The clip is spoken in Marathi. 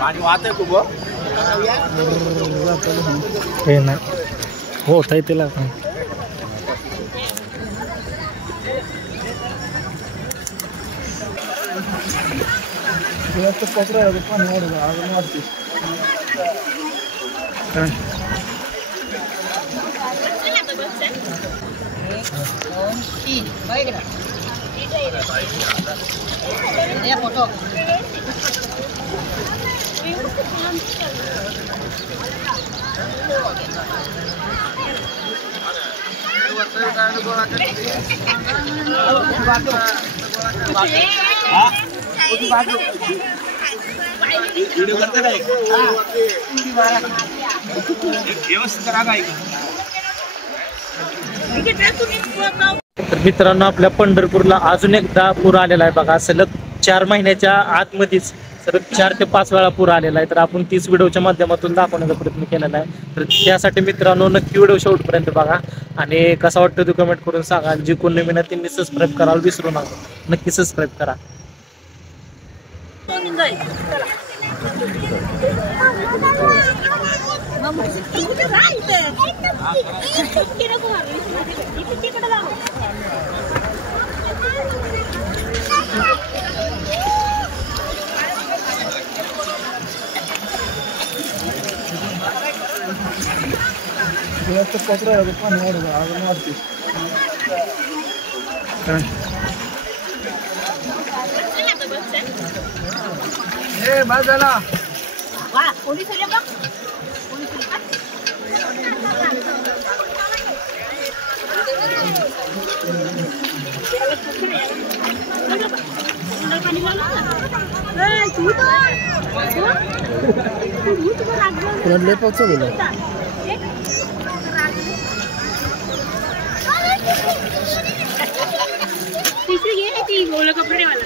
पाणी वाहतंय खूप हे नाही होत आहे त्याला फोटो व्हिडिओ करता काय व्यवस्थित करा काय तर मित्रांनो आपल्या पंढरपूरला अजून एकदा पूर आलेला आहे बघा. सलग 4 महिन्याच्या आतमध्येच सलग 4 ते 5 वेळा पूर आलेला आहे. तर आपण 30 व्हिडिओच्या माध्यमातून दाखवण्याचा प्रयत्न केलेला आहे. तर त्यासाठी मित्रांनो नक्की व्हिडिओ शेवटपर्यंत बघा आणि कसा वाटतो तो कमेंट करून सांगा. जी कोण नवीन आहे त्यांनी सबस्क्राईब करायला विसरू नका. नक्की सबस्क्राईब करा. कपड़े वाला